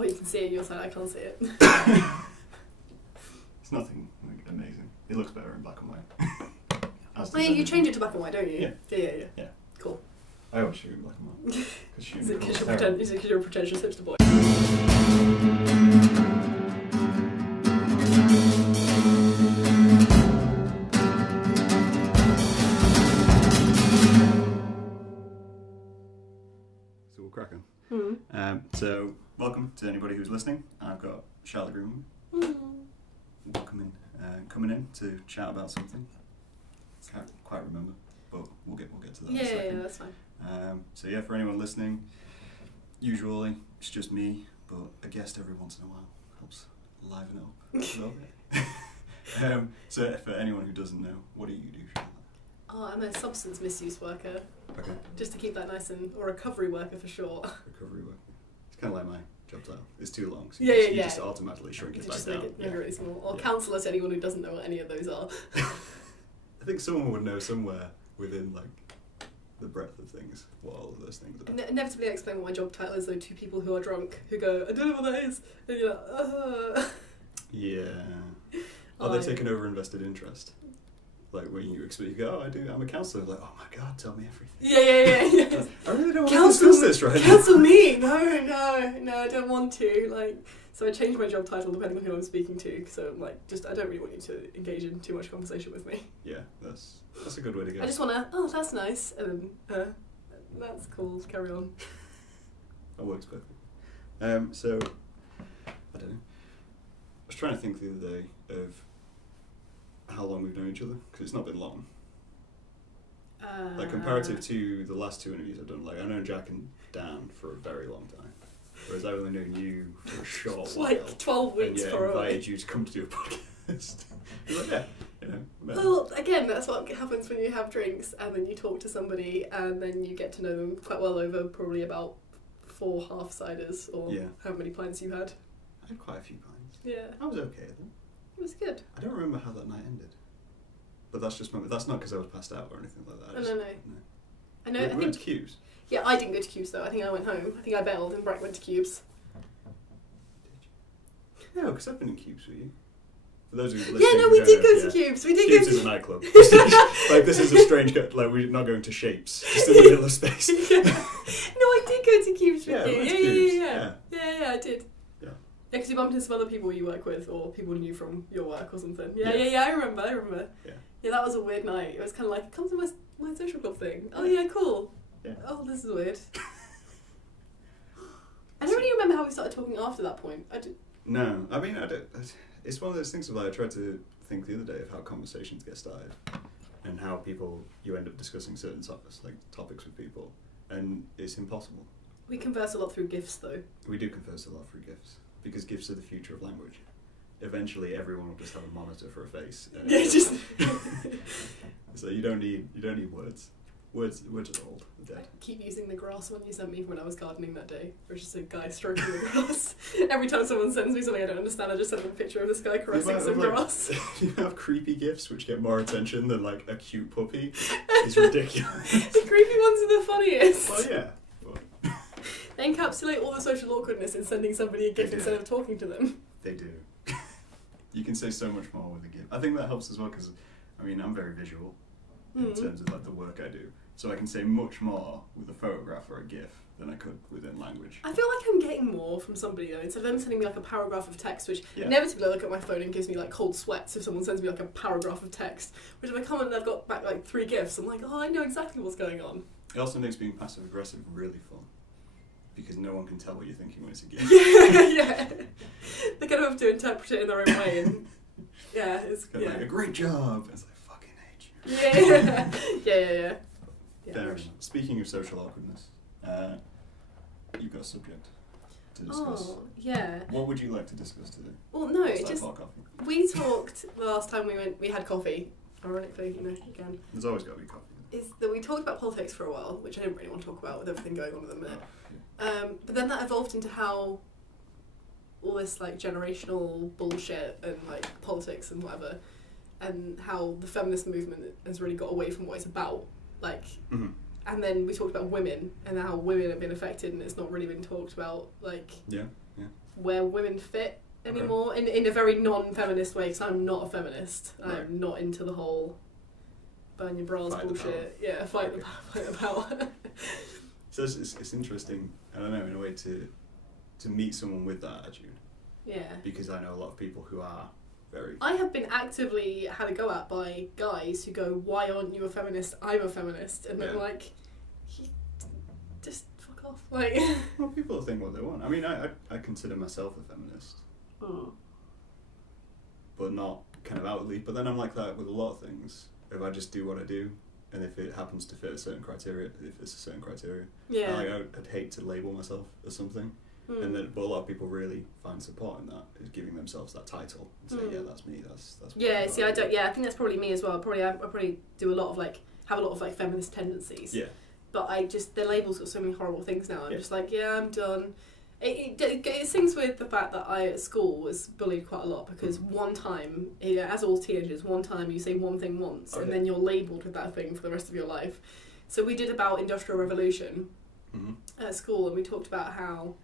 Oh, you can see it on your side, I can't see it. It's nothing like, amazing. It looks better in black and white. Oh yeah, you change it to black and white, don't you? Yeah. Cool. I always shoot in black and white. Is it because you're a pretentious hipster boy? So we'll crack on. Mm-hmm. So welcome to anybody who's listening. I've got Charlotte Greenley. Coming in to chat about something. Can't quite remember, but we'll get to that in a second. Yeah, that's fine. So yeah, for anyone listening, usually it's just me, but a guest every once in a while helps liven it up a little bit. So for anyone who doesn't know, what do you do, Charlotte? Oh, I'm a substance misuse worker. Okay. Just to keep that nice or recovery worker for short. Recovery worker. It's kind of like my job title. It's too long, so you just automatically shrink it back just down. make it really small. Or counsellor to anyone who doesn't know what any of those are. I think someone would know somewhere within like the breadth of things what all of those things are. Inevitably I explain what my job title is though to people who are drunk who go, I don't know what that is, and you're like, Yeah. Are they taking over invested interest? Like when you go, I'm a counsellor. Like, oh my god, tell me everything. Yeah. I really don't want to discuss this right now. Counsel me! No, I don't want to. Like, so I change my job title depending on who I'm speaking to. So I'm like, I don't really want you to engage in too much conversation with me. Yeah, that's a good way to go. I just want to, that's nice, and then, that's cool, carry on. That works perfectly. So, I don't know. I was trying to think the other day of how long we've known each other, because it's not been long. Like, comparative to the last two interviews I've done, like, I've known Jack and Dan for a very long time, whereas I've only known you for a short while. Like 12 weeks and for a invited you to come to do a podcast. Like, Well, again, that's what happens when you have drinks, and then you talk to somebody, and then you get to know them quite well over probably about 4 half-ciders, or how many pints you had. I had quite a few pints. Yeah. I was okay then. It was good. I don't remember how that night ended. But that's not because I was passed out or anything like that. No. I know. We went to Cubes. Yeah, I didn't go to Cubes though. I think I went home. I think I bailed and Brett went to Cubes. Did you? No, because I've been in Cubes with you. For those of you listening, we did go to Cubes. We did Cubes go to is a nightclub. Like, this is a strange, like, we're not going to Shapes, just in the middle of space. No, I did go to Cubes with you. Yeah, I did. Yeah, because you bumped into some other people you work with, or people you knew from your work or something. Yeah, I remember. Yeah, that was a weird night. It was kind of like, come to my social club thing. Oh yeah, cool. Yeah. Oh, this is weird. I don't really remember how we started talking after that point. No, I mean, I don't. It's one of those things where I tried to think the other day of how conversations get started, and how you end up discussing certain topics with people, and it's impossible. We converse a lot through GIFs, though. We do converse a lot through GIFs, because GIFs are the future of language. Eventually, everyone will just have a monitor for a face. So you don't need words. Words are old. They're dead. I keep using the grass one you sent me when I was gardening that day. It was just a guy stroking the grass. Every time someone sends me something I don't understand, I just send them a picture of this guy caressing some grass. You have creepy GIFs which get more attention than like a cute puppy. It's ridiculous. The creepy ones are the funniest. Well, yeah. They encapsulate all the social awkwardness in sending somebody a GIF instead of talking to them. They do. You can say so much more with a GIF. I think that helps as well because, I mean, I'm very visual in terms of like the work I do. So I can say much more with a photograph or a GIF than I could within language. I feel like I'm getting more from somebody though. Instead of them sending me like a paragraph of text, which inevitably I look at my phone and gives me like cold sweats if someone sends me like a paragraph of text. Which if I come and I've got back like 3 GIFs, I'm like, oh, I know exactly what's going on. It also makes being passive aggressive really fun. Because no one can tell what you're thinking when it's a GIF. Yeah. They kind of have to interpret it in their own way, and it's kind of like a great job. It's like fucking hate you. Yeah. Fair enough. Speaking of social awkwardness, you've got a subject to discuss. Oh, yeah. What would you like to discuss today? Well, no, we talked the last time we had coffee. Ironically, again. There's always got to be coffee. Is that we talked about politics for a while, which I didn't really want to talk about with everything going on at the minute. But then that evolved into how all this like generational bullshit and like politics and whatever, and how the feminist movement has really got away from what it's about. Like, and then we talked about women and how women have been affected, and it's not really been talked about. Like, where women fit anymore in a very non-feminist way, because I'm not a feminist. Right. I'm not into the whole burn your bras Fight the bullshit. Yeah, fight the power. So it's interesting, I don't know, in a way to meet someone with that attitude. Yeah. Because I know a lot of people who are very... I have been actively had a go at by guys who go, why aren't you a feminist? I'm a feminist. And I'm like, just fuck off. Like, well, people think what they want. I mean, I consider myself a feminist. But not kind of outwardly. But then I'm like that with a lot of things. If I just do what I do, and if it happens to fit a certain criteria, if it's a certain criteria, I'd hate to label myself as something. And then, but a lot of people really find support in that, is giving themselves that title and saying, yeah, that's me, that's what I don't. Yeah, I think that's probably me as well. I probably do a lot of have a lot of feminist tendencies. Yeah. But the label's got so many horrible things now. I'm just like, yeah, I'm done. It sings with the fact that I at school was bullied quite a lot because one time, as all teenagers, one time you say one thing once and then you're labelled with that thing for the rest of your life. So we did about Industrial Revolution at school, and we talked about how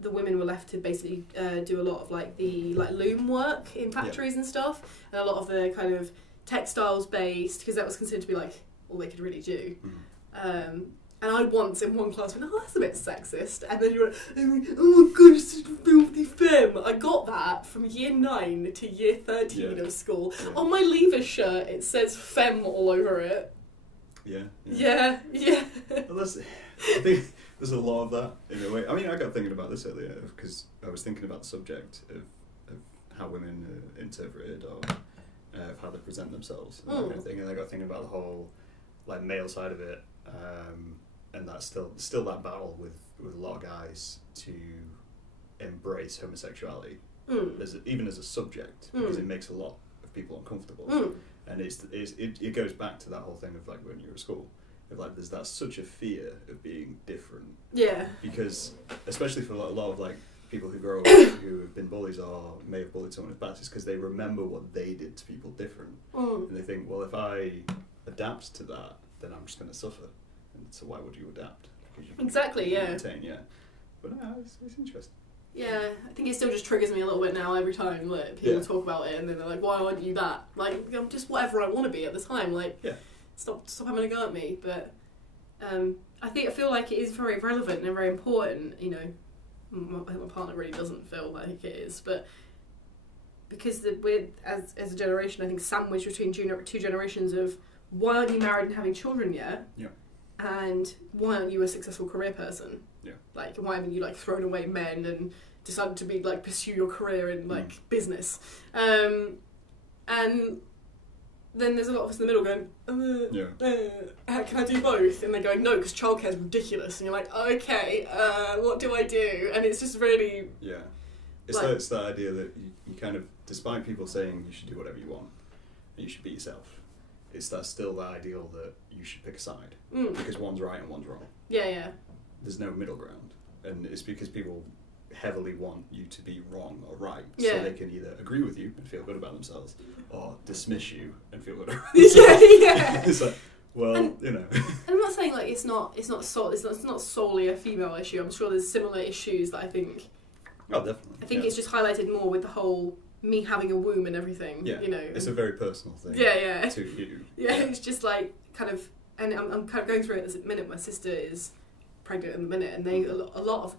the women were left to basically do a lot of the loom work in factories and stuff, and a lot of the kind of textiles based, because that was considered to be all they could really do. And I once in one class went, oh, that's a bit sexist, and then you went, oh my god, it's such a filthy femme. I got that from year 9 to year 13 of school. On my leavers shirt it says femme all over it. Yeah. Well, I think there's a lot of that in a way. I mean, I got thinking about this earlier because I was thinking about the subject of how women are interpreted or how they present themselves and that kind of thing, and I got thinking about the whole male side of it, and that's still that battle with a lot of guys to embrace homosexuality even as a subject, because it makes a lot of people uncomfortable. And it goes back to that whole thing of when you're at school, of there's such a fear of being different. Yeah. Because especially for a lot of people who grow up who have been bullies or may have bullied someone in the past, it's because they remember what they did to people different, and they think, well, if I adapt to that, then I'm just going to suffer. And so why would you adapt? Because you can maintain, But no, it's interesting. Yeah, I think it still just triggers me a little bit now every time people talk about it, and then they're like, why aren't you that? I'm just whatever I want to be at the time. Stop having a go at me. But I feel like it is very relevant and very important. My partner really doesn't feel like it is, but because we're as a generation, I think, sandwiched between two generations of why aren't you married and having children yet? Yeah. And why aren't you a successful career person? Yeah. Why haven't you thrown away men and decided to be pursue your career in business? And then there's a lot of us in the middle going, can I do both? And they're going, no, because childcare's ridiculous. And you're like, okay, what do I do? And it's just really... Yeah. It's that idea that you kind of, despite people saying you should do whatever you want, and you should be yourself, it's still the ideal that you should pick a side, because one's right and one's wrong. Yeah. There's no middle ground, and it's because people heavily want you to be wrong or right, so they can either agree with you and feel good about themselves, or dismiss you and feel good about themselves. It's And I'm not saying it's not solely a female issue. I'm sure there's similar issues that I think. Oh, definitely. I think it's just highlighted more with the whole me having a womb and everything. Yeah. It's a very personal thing. Yeah. To you. Yeah, it's just kind of, and I'm kind of going through it at the minute. My sister is pregnant in the minute, and a lot of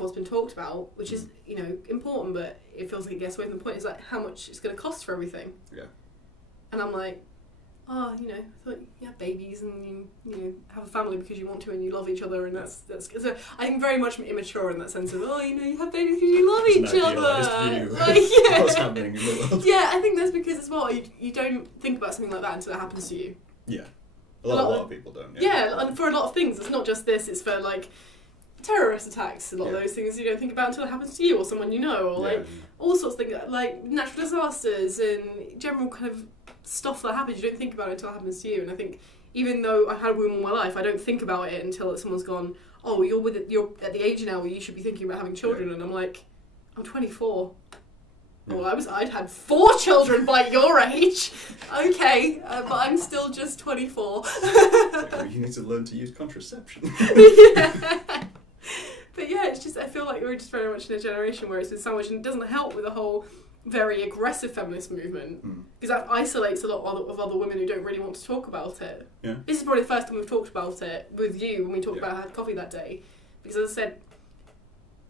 what's been talked about, which is important, but it feels like it gets away from the point. Is how much it's going to cost for everything. Yeah. And I'm like, I thought you have babies and you have a family because you want to and you love each other, and that's so I think very much immature in that sense of you have babies because you love each other. What's happening in the world? Yeah, I think that's because as well you don't think about something like that until it happens to you. Yeah. A lot of people don't. Yeah, and for a lot of things, it's not just this. It's for terrorist attacks. A lot of those things you don't think about until it happens to you or someone you know, or all sorts of things natural disasters and general kind of stuff that happens. You don't think about it until it happens to you. And I think even though I've had a woman all my life, I don't think about it until someone's gone, oh, you're at the age now where you should be thinking about having children. And I'm like, I'm 24. Well, I'd had 4 children by your age. Okay, but I'm still just 24. You need to learn to use contraception. But yeah, it's just, I feel like we're just very much in a generation where it's been sandwiched, and it doesn't help with the whole very aggressive feminist movement, because that isolates a lot of other women who don't really want to talk about it. Yeah. This is probably the first time we've talked about it with you when we talked about had coffee that day, because as I said,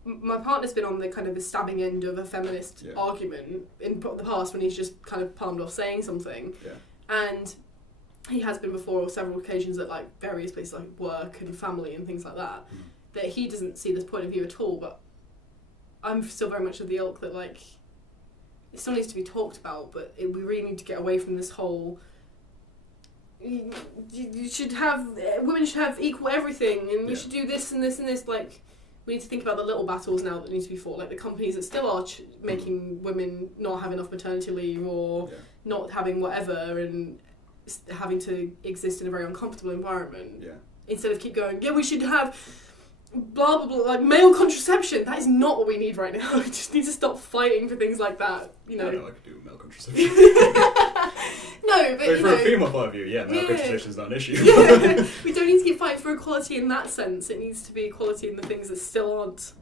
my partner's been on the kind of the stabbing end of a feminist argument in the past when he's just kind of palmed off saying something, and he has been before on several occasions at like various places like work and family and things like that, that he doesn't see this point of view at all. But I'm still very much of the ilk that like it still needs to be talked about, but we really need to get away from this whole you should have, women should have equal everything, and we should do this and this and this. Like, we need to think about the little battles now that need to be fought, like the companies that still are making women not have enough maternity leave or not having whatever, and having to exist in a very uncomfortable environment. Instead of keep going, we should have blah blah blah, like male contraception. That is not what we need right now. We just need to stop fighting for things like that. You know. I know I could do male contraception. No, but from a female point of view, male contraception is not an issue. We don't need to keep fighting for equality in that sense. It needs to be equality in the things that still aren't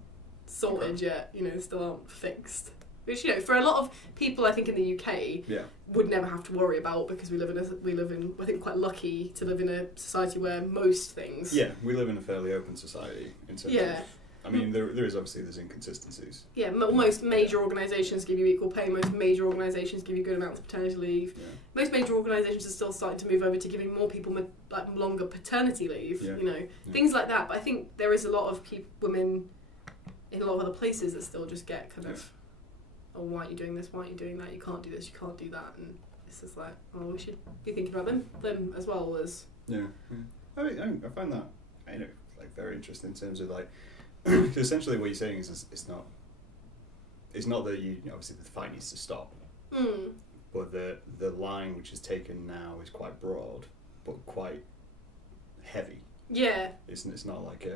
sorted yet. You know, still aren't fixed. Which, you know, for a lot of people, I think in the UK, would never have to worry about, because we live in I think quite lucky to live in a society where most things. Yeah, we live in a fairly open society in terms of. I mean, there is obviously there's inconsistencies. Yeah, most major organisations give you equal pay. Most major organisations give you good amounts of paternity leave. Most major organisations are still starting to move over to giving more people like longer paternity leave. You know, things like that. But I think there is a lot of women in a lot of other places that still just get kind of, oh, why aren't you doing this? Why aren't you doing that? You can't do this. You can't do that. And it's just like, oh, we should be thinking about them as well as. I mean, I find that like very interesting in terms of like. Because essentially what you're saying is it's not that you know, obviously the fight needs to stop, but the line which is taken now is quite broad but quite heavy. It's not like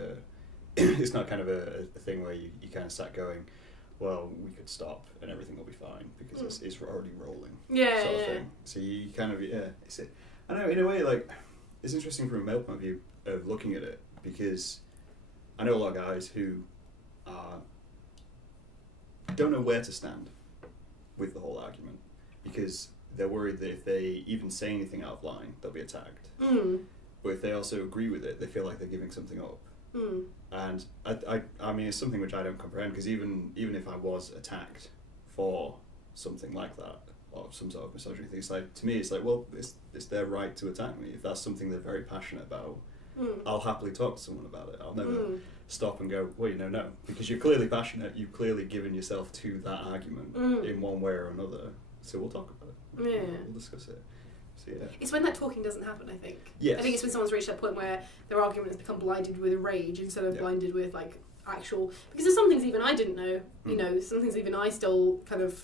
it's not kind of a thing where you kind of sat going, well, we could stop and everything will be fine because it's already rolling. Sort of thing. So you kind of I know in a way, like, it's interesting from a male point of view of looking at it, because I know a lot of guys who don't know where to stand with the whole argument, because they're worried that if they even say anything out of line, they'll be attacked. But if they also agree with it, they feel like they're giving something up. And I mean, it's something which I don't comprehend, because even if I was attacked for something like that, or some sort of misogyny thing, it's like, to me, it's like, well, it's their right to attack me. If that's something they're very passionate about, I'll happily talk to someone about it. I'll never stop and go, well, no, because you're clearly passionate, you've clearly given yourself to that argument in one way or another, so we'll talk about it. We'll discuss it. So, it's when that talking doesn't happen, I think. Yes. I think it's when someone's reached that point where their argument has become blinded with rage instead of blinded with like actual, because there's some things even I didn't know, you know, some things even I still kind of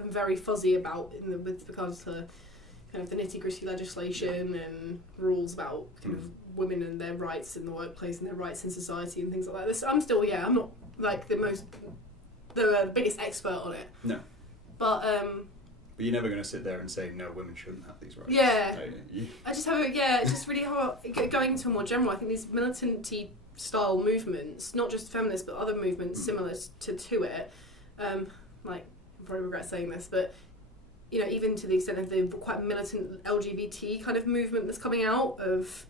am very fuzzy about with regards to kind of the nitty-gritty legislation and rules about kind of women and their rights in the workplace and their rights in society and things like that. This, I'm still, I'm not like the biggest expert on it. No. But you're never going to sit there and say, no, women shouldn't have these rights. I just have it's just really hard going into a more general. I think these militant-y style movements, not just feminists but other movements similar to it, like, I probably regret saying this, but you know, even to the extent of the quite militant LGBT kind of movement that's coming out of,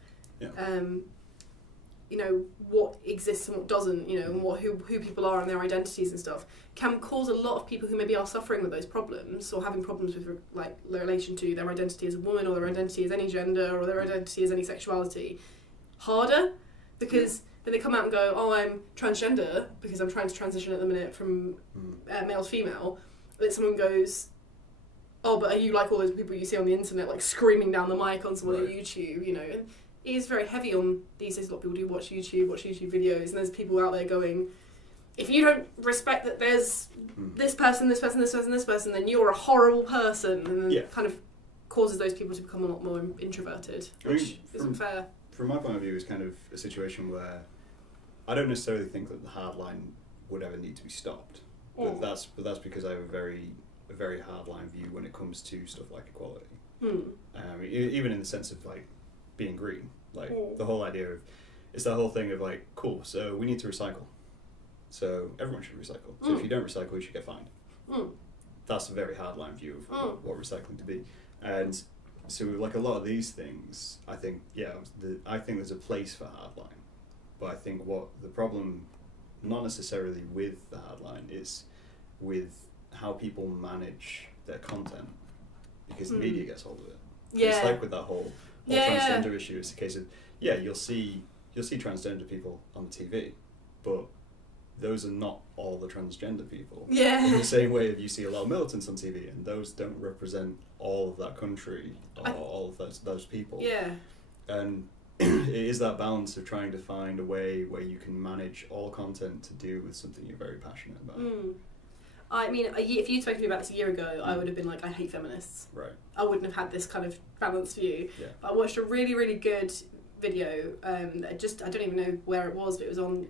you know, what exists and what doesn't, you know, and who people are and their identities and stuff, can cause a lot of people who maybe are suffering with those problems or having problems with like their relation to their identity as a woman or their identity as any gender or their identity as any sexuality harder, because then they come out and go, oh, I'm transgender because I'm trying to transition at the minute from male to female. Then someone goes, oh, but are you like all those people you see on the internet, like screaming down the mic on someone on YouTube, you know? And it is very heavy on these days. A lot of people do watch YouTube videos, and there's people out there going, if you don't respect that there's this person, this person, this person, this person, then you're a horrible person, and it kind of causes those people to become a lot more introverted, which isn't fair. From my point of view, it's kind of a situation where I don't necessarily think that the hard line would ever need to be stopped, but that's because I have a very hard line view when it comes to stuff like equality. Even in the sense of like being green, like the whole idea of, it's that whole thing of like, cool, so we need to recycle. so everyone should recycle. So if you don't recycle, you should get fined. That's a very hardline view of what recycling to be. And so like a lot of these things, I think, I think there's a place for hardline. But I think what the problem, not necessarily with the hardline, is with how people manage their content, because the media gets hold of it. Yeah. It's like with that whole transgender issue, it's a case of, you'll see transgender people on the TV, but those are not all the transgender people. Yeah. In the same way if you see a lot of militants on TV, and those don't represent all of that country or all of those people. Yeah. And it is that balance of trying to find a way where you can manage all content to do with something you're very passionate about. I mean, if you'd spoken to me about this a year ago, I would have been like, I hate feminists. Right. I wouldn't have had this kind of balanced view. Yeah. But I watched a really, really good video, I don't even know where it was, but it was on,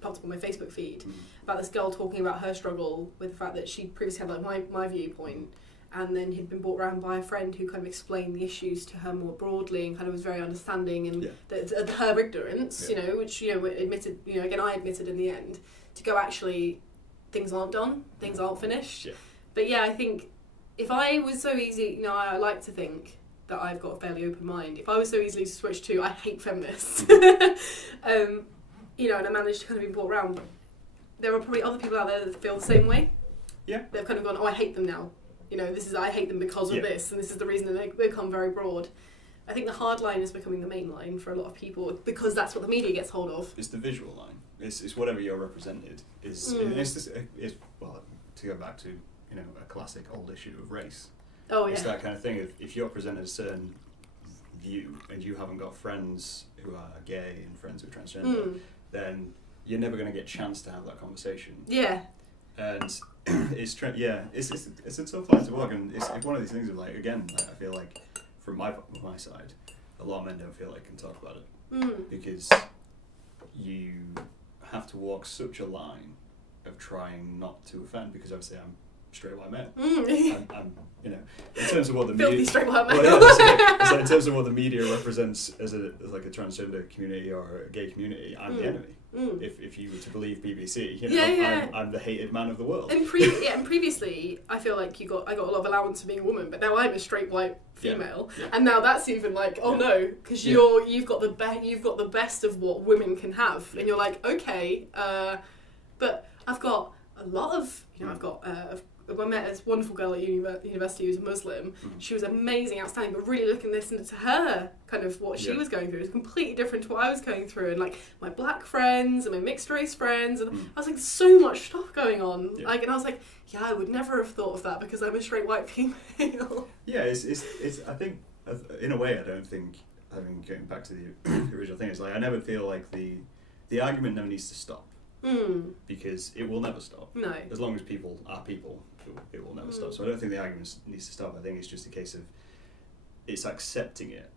popped up on my Facebook feed, about this girl talking about her struggle with the fact that she previously had like my viewpoint, and then had been brought around by a friend who kind of explained the issues to her more broadly and kind of was very understanding, and her ignorance, which, admitted, again, I admitted in the end, to go, actually, things aren't done, things aren't finished. Yeah. But yeah, I think if I was so easy, I like to think that I've got a fairly open mind. If I was so easily to switch to, I hate feminists, and I managed to kind of be brought around, there are probably other people out there that feel the same way. Yeah. They've kind of gone, I hate them now. I hate them because of this, and this is the reason that they become very broad. I think the hard line is becoming the main line for a lot of people, because that's what the media gets hold of. It's the visual line. It's whatever you're represented. It's well, to go back to a classic old issue of race. Oh yeah. It's that kind of thing. If you're presented a certain view and you haven't got friends who are gay and friends who are transgender, then you're never going to get a chance to have that conversation. Yeah. And it's a tough line to walk, and it's one of these things of I feel like from my side, a lot of men don't feel like can talk about it because you have to walk such a line of trying not to offend, because obviously I'm straight white male. I'm in terms of what the media, straight white male. It's like in terms of what the media represents as a transgender community or a gay community, I'm the enemy. If you were to believe BBC, I'm the hated man of the world. And previously, I feel like I got a lot of allowance for being a woman, but now I'm a straight white female, and now that's even like, no, because you've got the best of what women can have, and you're like, okay, but I've got a lot of, I met this wonderful girl at university who's a Muslim. She was amazing, outstanding, but really listening to her, kind of what she was going through is completely different to what I was going through, and like my black friends and my mixed race friends, and I was like, so much stuff going on, and I was like, I would never have thought of that because I'm a straight white female. Yeah, it's I think in a way I don't think, going back to the original thing, it's like I never feel like the argument never needs to stop. Because it will never stop. No. As long as people are people, it will never stop. So I don't think the argument needs to stop. I think it's just a case of it's accepting it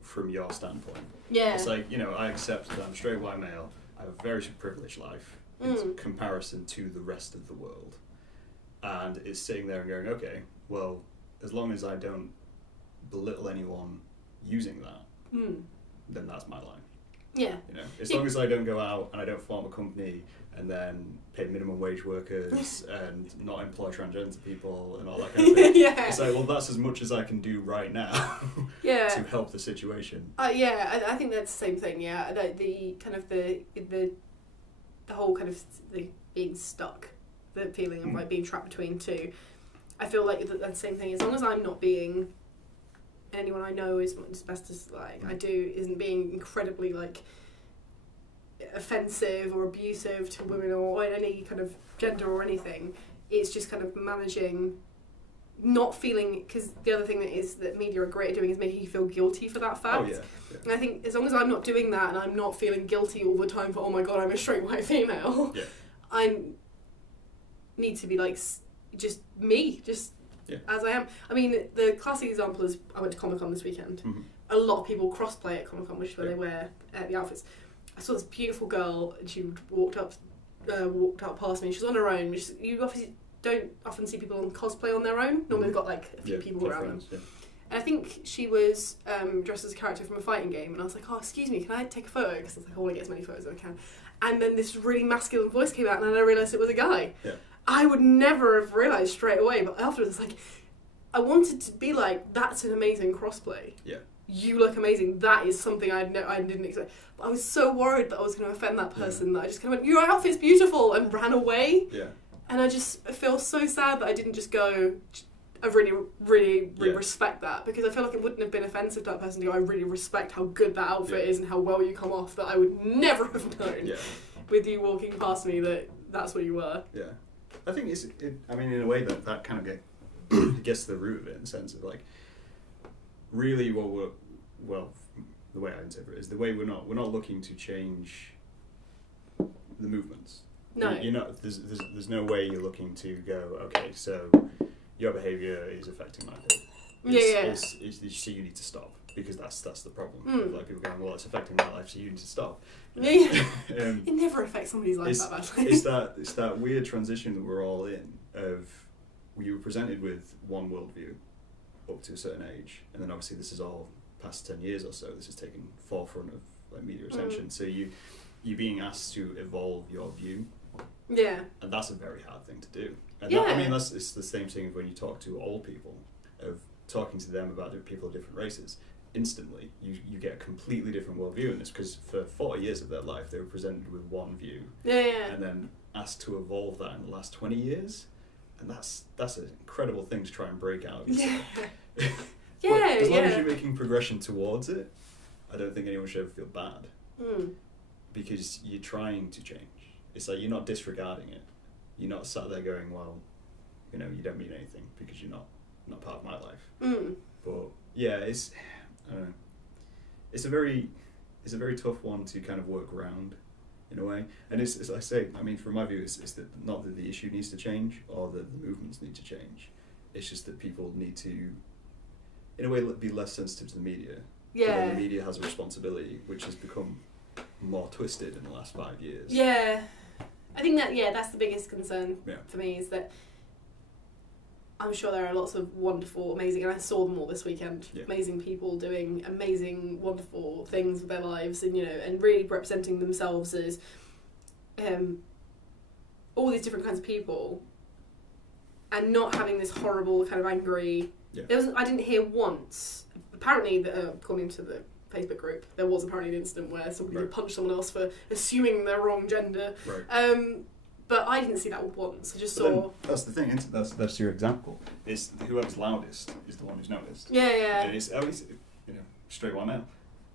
from your standpoint. Yeah. It's like, I accept that I'm a straight white male. I have a very privileged life in comparison to the rest of the world. And it's sitting there and going, okay, well, as long as I don't belittle anyone using that, then that's my line. Yeah. As long as I don't go out and I don't form a company and then pay minimum wage workers and not employ transgender people and all that kind of thing. It's like, well, that's as much as I can do right now to help the situation. I think that's the same thing. Yeah, the kind of the whole kind of the being stuck, the feeling of like being trapped between two. I feel like that's the same thing. As long as I'm not being, anyone I know is as best as I do isn't being incredibly offensive or abusive to women or any kind of gender or anything. It's just kind of managing, not feeling, because the other thing that media are great at doing is making you feel guilty for that fact. Oh, yeah. And I think as long as I'm not doing that and I'm not feeling guilty all the time for, oh my god, I'm a straight white female, I need to be just me, as I am. I mean, the classic example is I went to Comic-Con this weekend. A lot of people cross-play at Comic-Con, which is where they wear the outfits. I saw this beautiful girl, and she walked up past me. She's on her own. You obviously don't often see people on cosplay on their own. Normally they've got a few people around them. Yeah. And I think she was dressed as a character from a fighting game, and I was like, oh, excuse me, can I take a photo? Because I was like, I want to get as many photos as I can. and then this really masculine voice came out, and then I realised it was a guy. Yeah. I would never have realised straight away, but afterwards it's like, I wanted to be like, that's an amazing crossplay. Yeah. You look amazing. That is something I didn't expect. But I was so worried that I was going to offend that person that I just kind of went, your outfit's beautiful, and ran away. Yeah. And I feel so sad that I didn't just go, I really, really, really respect that, because I feel like it wouldn't have been offensive to that person to go, I really respect how good that outfit is and how well you come off, that I would never have known with you walking past me that that's what you were. Yeah. I think in a way that kind of gets to the root of it, in the sense of like, really the way I interpret it is the way we're not looking to change the movements. No. You're not, there's no way you're looking to go, okay, so your behaviour is affecting my behaviour. So you need to stop, because that's the problem. Like, people going, well, it's affecting my life, so you need to stop. It never affects somebody's life that badly. It's that weird transition that we're all in, of you were presented with one worldview up to a certain age, and then obviously this is all past 10 years or so, this is taking forefront of like media attention. So you're being asked to evolve your view. Yeah. And that's a very hard thing to do. And it's the same thing when you talk to old people, of talking to them about people of different races. Instantly, you get a completely different worldview in this, because for 40 years of their life, they were presented with one view. And then asked to evolve that in the last 20 years. And that's an incredible thing to try and break out of yourself. But as long as you're making progression towards it, I don't think anyone should ever feel bad. Because you're trying to change. It's like, you're not disregarding it. You're not sat there going, well, you don't mean anything because you're not part of my life. But yeah, I don't know. It's a very tough one to kind of work around, in a way. And it's as I say, I mean, from my view, it's that not that the issue needs to change or that the movements need to change. It's just that people need to, in a way, be less sensitive to the media. Yeah. The media has a responsibility, which has become more twisted in the last 5 years. Yeah. I think that's the biggest concern for me, is that I'm sure there are lots of wonderful, amazing, and I saw them all this weekend, amazing people doing amazing, wonderful things with their lives, and and really representing themselves as all these different kinds of people, and not having this horrible kind of angry. I didn't hear once. Apparently, according to the Facebook group, there was apparently an incident where somebody had punched someone else for assuming their wrong gender. But I didn't see that once. I just saw. That's the thing. That's your example. It's whoever's loudest is the one who's noticed. Yeah. And it's always, straight white male.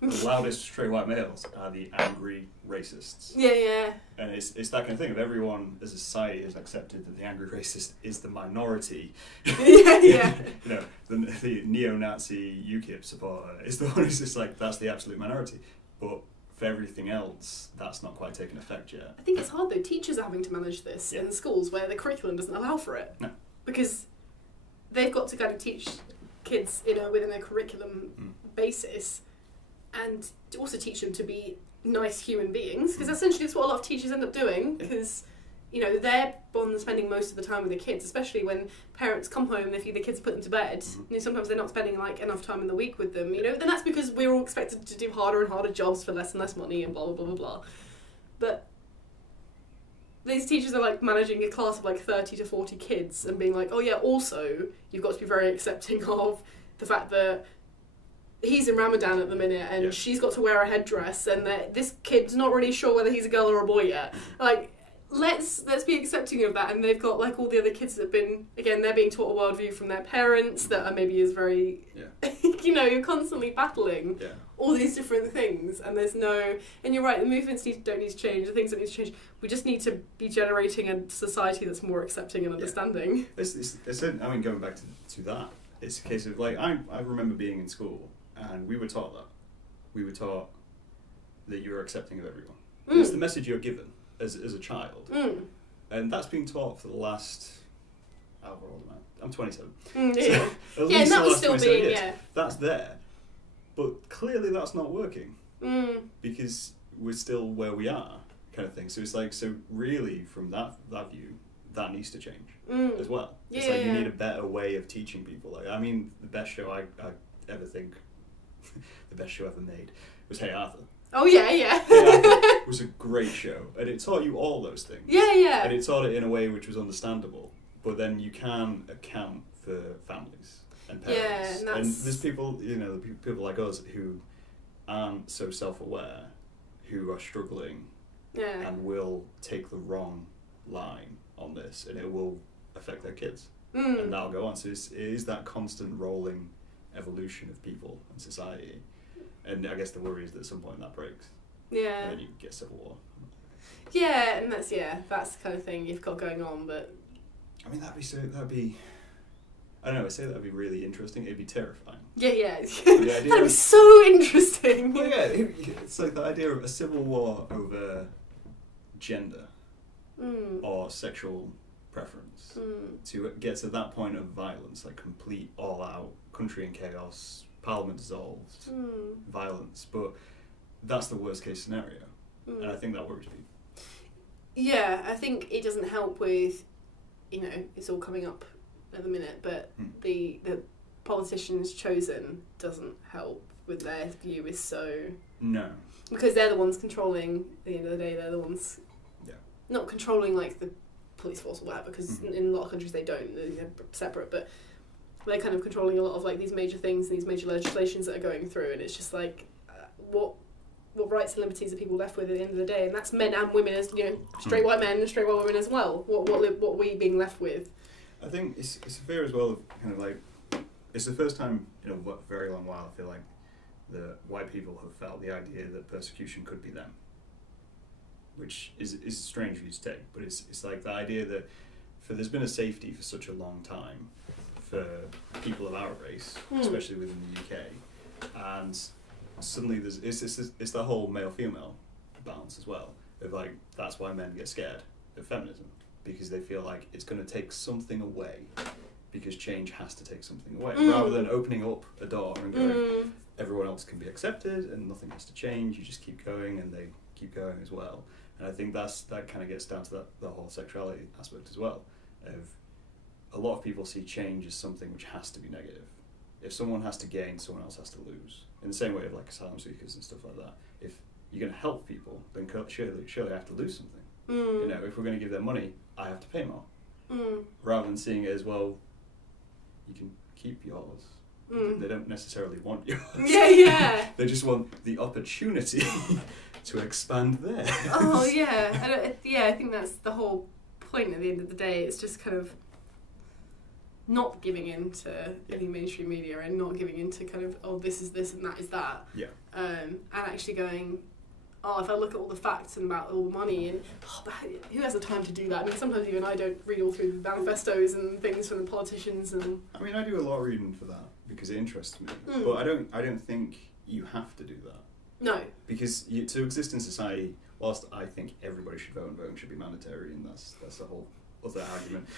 The loudest straight white males are the angry racists. Yeah. And it's that kind of thing. If everyone as a society has accepted that the angry racist is the minority, the neo-Nazi UKIP supporter is the one who's just like, that's the absolute minority. But for everything else, that's not quite taken effect yet. I think it's hard though. Teachers are having to manage this in schools where the curriculum doesn't allow for it. No. Because they've got to kind of teach kids, within a curriculum basis, and to also teach them to be nice human beings, because essentially it's what a lot of teachers end up doing, because they're one spending most of the time with the kids, especially when parents come home and the kids put them to bed. Sometimes they're not spending enough time in the week with them. Then that's because we're all expected to do harder and harder jobs for less and less money and blah blah blah blah blah. But these teachers are managing a class of 30 to 40 kids and being like, oh yeah, also you've got to be very accepting of the fact that he's in Ramadan at the minute and she's got to wear a headdress, and that this kid's not really sure whether he's a girl or a boy yet. Let's be accepting of that. And they've got all the other kids that have been, again, they're being taught a worldview from their parents that are maybe is very you're constantly battling all these different things, and there's no, and you're right, the movements don't need to change, the things that need to change, we just need to be generating a society that's more accepting and understanding. Going back to that, it's a case of I remember being in school and we were taught that you were accepting of everyone. It's the message you're given as a child. And that's been taught for the last, however old am I? I'm 27. And that was still being, That's there. But clearly that's not working. Because we're still where we are, kind of thing. So it's so really from that view, that needs to change as well. It's you need a better way of teaching people. The best show I ever think, the best show ever made was Hey Arthur. Oh yeah. Hey Arthur was a great show, and it taught you all those things. Yeah. And it taught it in a way which was understandable, but then you can account for families and parents. Yeah, and there's people, people like us who aren't so self-aware, who are struggling, and will take the wrong line on this, and it will affect their kids, and that'll go on. So it is that constant rolling evolution of people and society, and I guess the worry is that at some point that breaks. Yeah. And then you get civil war. Yeah, and that's the kind of thing you've got going on, but... I mean, that'd be... I don't know, I say that'd be really interesting, it'd be terrifying. Yeah. That'd be so interesting! Well, yeah, it's like the idea of a civil war over gender or sexual preference to get to that point of violence, like complete all-out, country in chaos, parliament dissolved, violence, but that's the worst case scenario, and I think that worries people. Yeah, I think it doesn't help with, it's all coming up at the minute, but the politicians chosen doesn't help with their view is so... No. Because they're the ones controlling, at the end of the day, they're the ones... Yeah. Not controlling, like, the police force or whatever, because in a lot of countries they don't, they're separate, but they're kind of controlling a lot of, like, these major things, these major legislations that are going through, and it's just like, what rights and liberties are people left with at the end of the day? And that's men and women, as straight white men and straight white women as well. What are we being left with? I think it's a fear as well of kind of like, it's the first time in a very long while I feel like the white people have felt the idea that persecution could be them, which is strange for you to take, but it's like the idea that there's been a safety for such a long time for people of our race, especially within the UK, and suddenly it's the whole male-female balance as well, of like, that's why men get scared of feminism, because they feel like it's going to take something away, because change has to take something away, rather than opening up a door and going, everyone else can be accepted and nothing has to change, you just keep going and they keep going as well. And I think that kind of gets down to the whole sexuality aspect as well, of a lot of people see change as something which has to be negative. If someone has to gain, someone else has to lose. In the same way of like asylum seekers and stuff like that. If you're going to help people, then surely I have to lose something. If we're going to give them money, I have to pay more. Rather than seeing it as, well, you can keep yours. They don't necessarily want yours. Yeah. They just want the opportunity to expand theirs. Oh, yeah. I think that's the whole point at the end of the day. It's just kind of not giving in to any mainstream media and not giving in to kind of, this is this and that is that. Yeah. And actually going, if I look at all the facts and about all the money, and who has the time to do that? I mean, sometimes even I don't read all through the manifestos and things from the politicians. And I mean, I do a lot of reading for that because it interests me, but I don't think you have to do that. No. Because to exist in society, whilst I think everybody should vote and voting should be mandatory, and that's the whole other argument.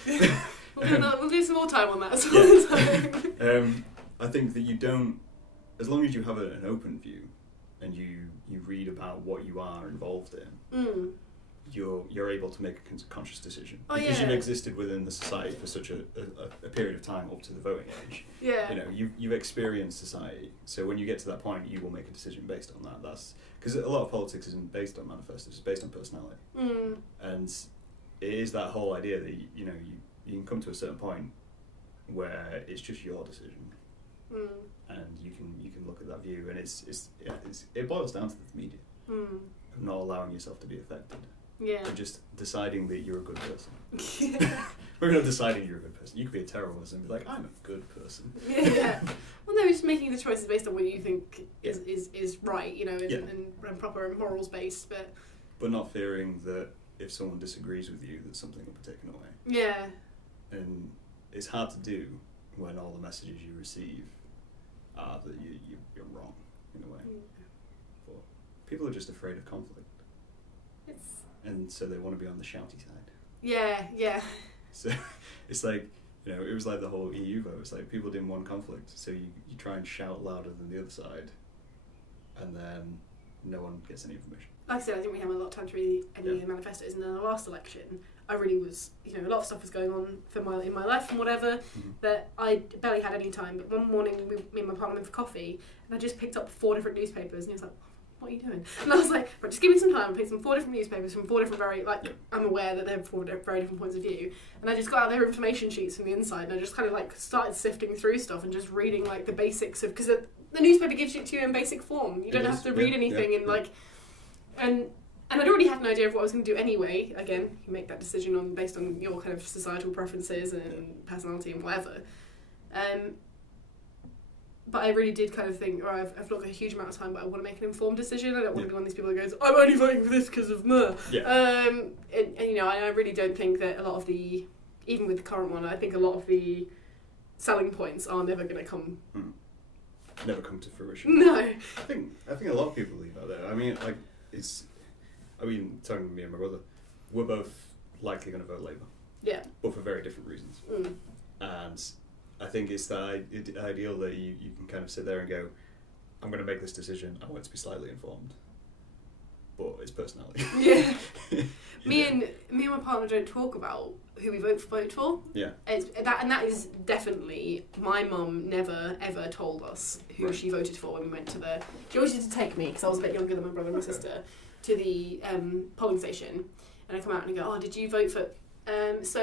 We'll do some more time on that. I think that you don't, as long as you have an open view and you read about what you are involved in, you're able to make a conscious decision. Because you've existed within the society for such a period of time up to the voting age. Yeah. You've experienced society. So when you get to that point, you will make a decision based on that. That's because a lot of politics isn't based on manifestos, it's based on personality. And it is that whole idea that you can come to a certain point where it's just your decision, and you can look at that view, and it boils down to the media, of not allowing yourself to be affected. Yeah. And just deciding that you're a good person. We're not deciding you're a good person. You could be a terrible person and be like, I'm a good person. Yeah. Well, no, just making the choices based on what you think is right, and proper and morals based, but not fearing that if someone disagrees with you, that something will be taken away. Yeah. And it's hard to do when all the messages you receive are that you're wrong, in a way. But people are just afraid of conflict. And so they want to be on the shouty side. Yeah. So it's like, it was like the whole EU vote. It's like people didn't want conflict, so you try and shout louder than the other side, and then no one gets any information. Like I said, I think we have a lot of time to read any of the manifestos, and in the last election, I really was, a lot of stuff was going on in my life and whatever, that I barely had any time. But one morning, me and my partner went for coffee, and I just picked up 4 different newspapers, and he was like, what are you doing? And I was like, right, just give me some time. I picked 4 different newspapers from 4 different I'm aware that they have 4 very different points of view. And I just got out their information sheets from the inside and I just kind of like started sifting through stuff and just reading like the basics of, because the newspaper gives it to you in basic form. You don't have to read anything in like, and I'd already had an idea of what I was going to do anyway. Again, you make that decision based on your kind of societal preferences and personality and whatever. But I really did kind of think, I've not got a huge amount of time, but I want to make an informed decision. I don't want to be one of these people who goes, I'm only voting for this because of me. Yeah. And you know, I really don't think that a lot of the, even with the current one, I think a lot of the selling points are never going to come. Never come to fruition. No. I think a lot of people leave out there. I mean, like talking to me and my brother, we're both likely going to vote Labour. Yeah. But for very different reasons. And I think it's the ideal that you can kind of sit there and go, I'm going to make this decision, I want it to be slightly informed. But it's personality. Yeah. Me and my partner don't talk about who we vote for. Yeah. That is definitely, my mum never ever told us who she voted for when we went to she always used to take me, because I was a bit younger than my brother and my sister, to the polling station, and I come out and I go, did you vote for, so,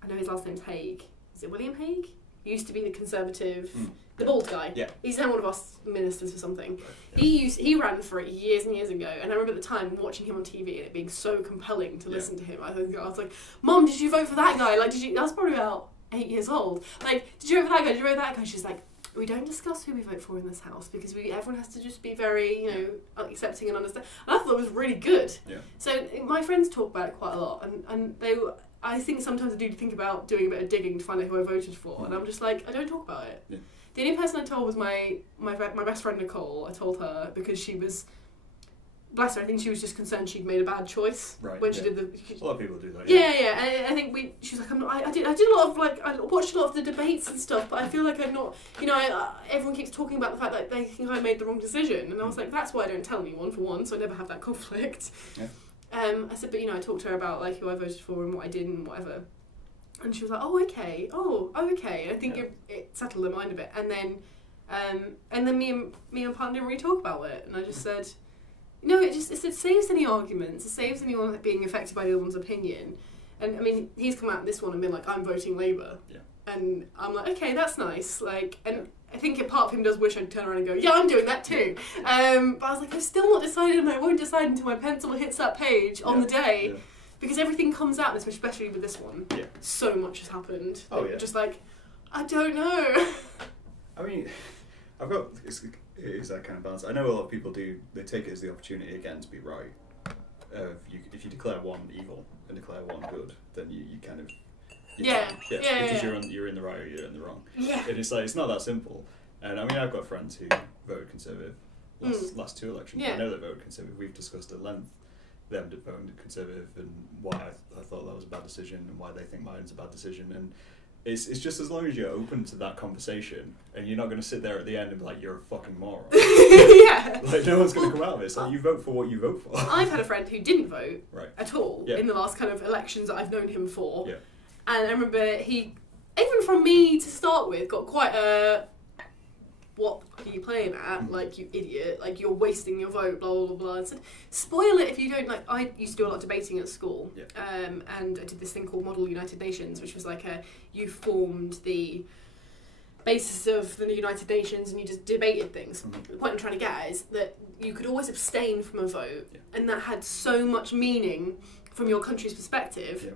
I know his last name's Hague. Is it William Hague? He used to be the Conservative, the bald guy. Yeah. He's now one of our ministers or something. Yeah. He ran for it years and years ago, and I remember at the time watching him on TV and it being so compelling to listen to him. I was like, Mum, did you vote for that guy? Like, I was probably about 8 years old. Like, did you vote for that guy? Did you vote for that guy? She's like, we don't discuss who we vote for in this house because everyone has to just be very, accepting and understand. And I thought it was really good. Yeah. So my friends talk about it quite a lot, and I think sometimes I do think about doing a bit of digging to find out who I voted for, and I'm just like, I don't talk about it. Yeah. The only person I told was my best friend Nicole. I told her because she was, bless her, I think she was just concerned she'd made a bad choice when she did a lot of people do that. Yeah. And I think she was like, I did a lot of I watched a lot of the debates and stuff, but I feel like I'm not, everyone keeps talking about the fact that they think I made the wrong decision, and I was like, that's why I don't tell anyone, for one, so I never have that conflict. Yeah. I said, but I talked to her about who I voted for and what I did and whatever, and she was like, oh okay. And I think it settled her mind a bit, and then me and my partner didn't really talk about it, and I just said, it saves any arguments, it saves anyone being affected by the other one's opinion, and I mean he's come out in this one and been like, I'm voting Labour, and I'm like, okay, that's nice, I think a part of him does wish I'd turn around and go, yeah, I'm doing that too. But I was like, I've still not decided, and I won't decide until my pencil hits that page on the day, because everything comes out, especially with this one. Yeah. So much has happened. Just I don't know. I mean, it is that kind of balance. I know a lot of people they take it as the opportunity again to be right. If you declare one evil and declare one good, then you kind of... Because you're in the right or you're in the wrong. Yeah. And it's not that simple. And I mean, I've got friends who voted Conservative last 2 elections. Yeah. I know they voted Conservative. We've discussed at length them voting Conservative and why I thought that was a bad decision and why they think mine's a bad decision. And it's just as long as you're open to that conversation and you're not going to sit there at the end and be like, you're a fucking moron. Yeah. No one's going to come out of it. So you vote for what you vote for. I've had a friend who didn't vote at all in the last kind of elections that I've known him for. Yeah. And I remember he, even from me to start with, got quite a, what are you playing at? You idiot. You're wasting your vote, blah, blah, blah, blah. And said, spoil it if you don't, I used to do a lot of debating at school. Yeah. And I did this thing called Model United Nations, which was you formed the basis of the United Nations and you just debated things. Mm-hmm. The point I'm trying to get at is that you could always abstain from a vote, and that had so much meaning from your country's perspective. Yeah.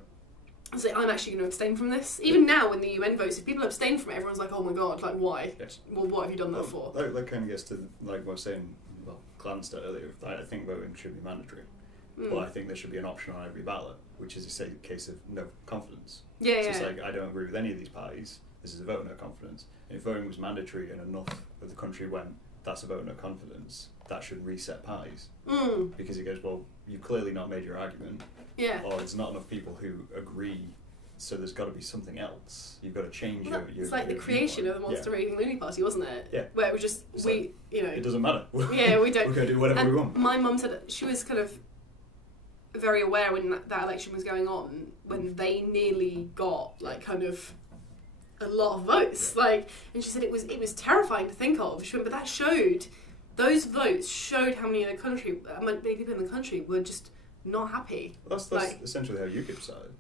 I was like, I'm actually going to abstain from this. Even now, when the UN votes, if people abstain from it, everyone's like, oh my god, why? Yes. Well, what have you done that for? That kind of gets to, what I was saying, glanced at earlier, I think voting should be mandatory. But I think there should be an option on every ballot, which is a case of no confidence. Yeah, so it's I don't agree with any of these parties, this is a vote of no confidence. And if voting was mandatory and enough of the country went, that's a vote of no confidence, that should reset parties. Because it goes, well, you've clearly not made your argument. Yeah. Or there's not enough people who agree, so there's got to be something else. You've got to change your It's like the creation of the Monster Raving Loony Party, wasn't it? Yeah. Where it was just, it doesn't matter. Yeah, we don't. We're going to do whatever we want. My mum said that she was kind of very aware when that election was going on, when they nearly got, kind of a lot of votes. And she said it was terrifying to think of. She went, but that showed those votes showed how many people in the country were just not happy. Well, that's essentially how UKIP started,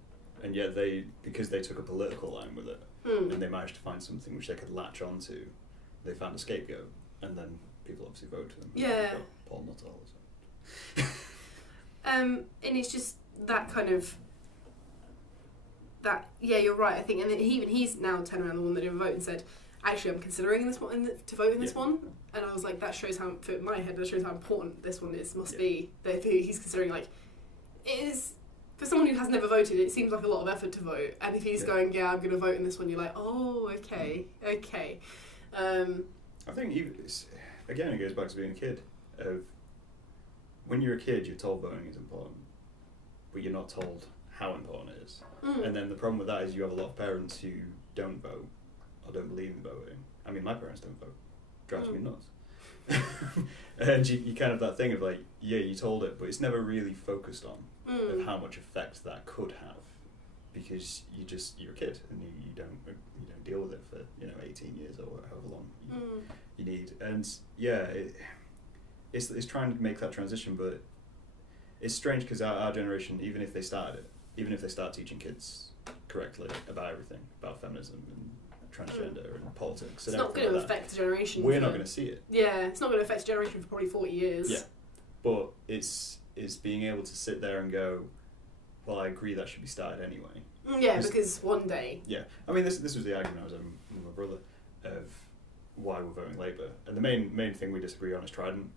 and yet because they took a political line with it, and they managed to find something which they could latch onto, they found a scapegoat, and then people obviously voted for them. Yeah. Paul Nuttall. And it's just that kind of. That you're right. I think, and then he's now turned around the one that didn't vote and said, "Actually, I'm considering this one to vote in this one." And I was like, "That shows how, for my head, that shows how important this one is. Must be that he's considering like it is for someone who has never voted. It seems like a lot of effort to vote. And if he's going, "Yeah, I'm going to vote in this one," you're like, "Oh, okay." I think again, it goes back to being a kid. When you're a kid, you're told voting is important, but you're not told how important it is. And then the problem with that is you have a lot of parents who don't vote or don't believe in voting. I mean, my parents don't vote. Drives me nuts. And you kind of that thing of like, yeah, you told it, but it's never really focused on of how much effect that could have, because you're a kid and you don't deal with it for 18 years or however long you need. And yeah, it's trying to make that transition, but it's strange because our generation, even if they start teaching kids correctly about everything, about feminism and transgender and politics, it's not going to affect a generation. We're not going to see it. Yeah, it's not going to affect a generation for probably 40 years. Yeah, but it's being able to sit there and go, well, I agree that should be started anyway. Yeah, because one day. Yeah, I mean, this was the argument I was having with my brother of why we're voting Labour, and the main thing we disagree on is Trident.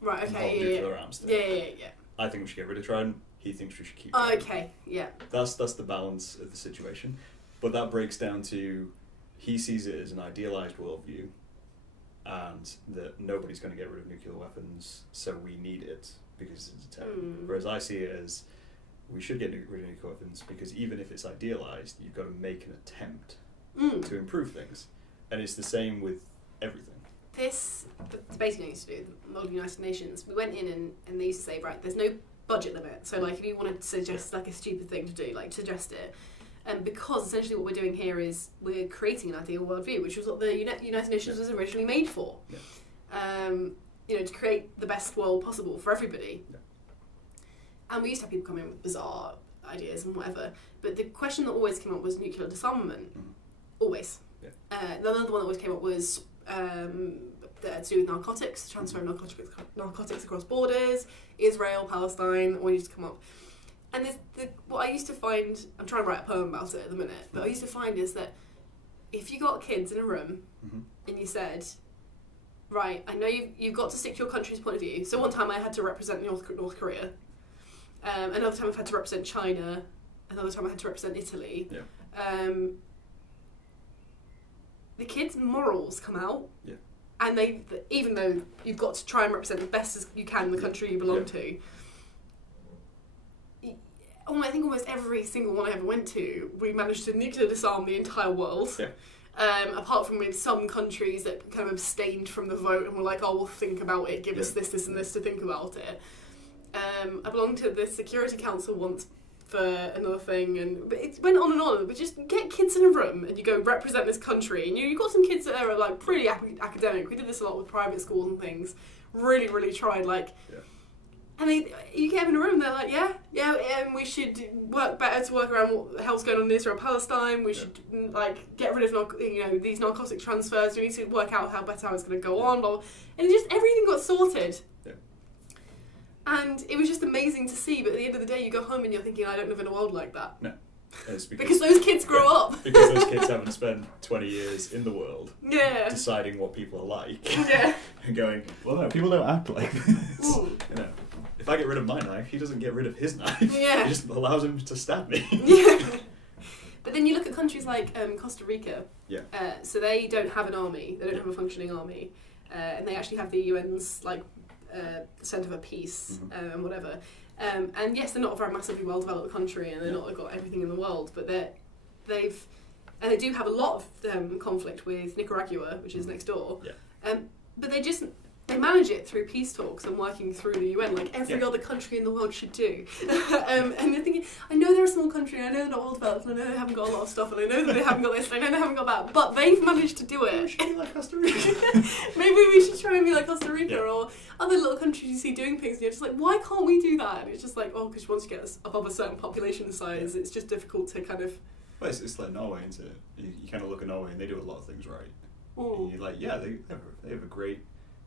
Right. Okay. Okay. Nuclear arms thing. Yeah. I think we should get rid of Trident. He thinks we should keep. Okay. Yeah. That's the balance of the situation, but that breaks down to he sees it as an idealised worldview, and that nobody's going to get rid of nuclear weapons, so we need it because it's a terror. Whereas I see it as we should get rid of nuclear weapons because even if it's idealised, you've got to make an attempt to improve things, and it's the same with everything. The basically thing used to do with the United Nations. We went in and they used to say, right, there's no budget limit. So like if you want to suggest like a stupid thing to do, like suggest it. And because essentially what we're doing here is we're creating an ideal worldview, which was what the United Nations was originally made for. Yeah. To create the best world possible for everybody. Yeah. And we used to have people come in with bizarre ideas and whatever. But the question that always came up was nuclear disarmament. Always. Yeah. Another one that always came up was to do with narcotics, transfer of narcotics across borders, Israel, Palestine, all used to come up. And what I used to find, I'm trying to write a poem about it at the minute, but I used to find is that if you got kids in a room and you said, right, I know you've got to stick to your country's point of view. So one time I had to represent North Korea, another time I've had to represent China, another time I had to represent Italy. Yeah. The kids' morals come out, and even though you've got to try and represent the best as you can the country you belong to, I think almost every single one I ever went to, we managed to nuclear disarm the entire world. Yeah. Apart from with some countries that kind of abstained from the vote and were like, oh, we'll think about it, give us this and this to think about it. I belonged to the Security Council once for another thing, but it went on and on. But just get kids in a room and you go represent this country, and you've got some kids that are like pretty academic. We did this a lot with private schools and things. Really, really tried and you get them in a room and they're like, and we should work around what the hell's going on in Israel, Palestine. We should get rid of these narcotic transfers. We need to work out how it's going to go on. And just everything got sorted. Yeah. And it was just amazing to see. But at the end of the day, you go home and you're thinking, I don't live in a world like that. No. Because those kids grow up. Because those kids haven't spent 20 years in the world deciding what people are like. Yeah. And going, well, no, people don't act like this. If I get rid of my knife, he doesn't get rid of his knife. Yeah. He just allows him to stab me. Yeah. But then you look at countries like Costa Rica. Yeah. So they don't have an army. They don't have a functioning army. And they actually have the UN's Centre for Peace and whatever. And yes, they're not a very massively well-developed country, and they're not got everything in the world, but they do have a lot of conflict with Nicaragua, which is next door. Yeah. But they manage it through peace talks and working through the UN, like every other country in the world should do. And I'm thinking, I know there are small countries country, I know they're all developed, and I know they haven't got a lot of stuff, and I know that they haven't got this, and I know they haven't got that, but they've managed to do it. We should be like Costa Rica. Maybe we should try and be like Costa Rica, Yeah. or other little countries you see doing things, and you're just like, why can't we do that? And it's just like, oh, because once you get above a certain population size, it's just difficult to kind of... Well, it's like Norway, isn't it? You kind of look at Norway and they do a lot of things right. And you're like, yeah, they have a great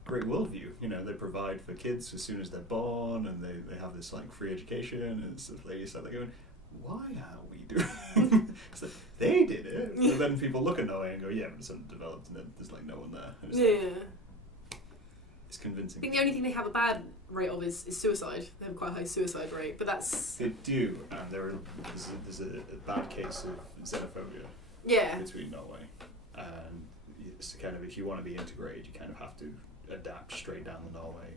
worldview. You know, they provide for kids as soon as they're born, and they have this like free education and stuff like that. They're going, why aren't we doing? It's like, they did it, but then people look at Norway and go, yeah, but it's undeveloped, and then there's like no one there. And it's like, it's convincing. I think the only thing they have a bad rate of is suicide. They have quite a high suicide rate, but that's... They do, and there's a bad case of xenophobia between Norway, and it's kind of, if you want to be integrated, you kind of have to adapt straight down the Norway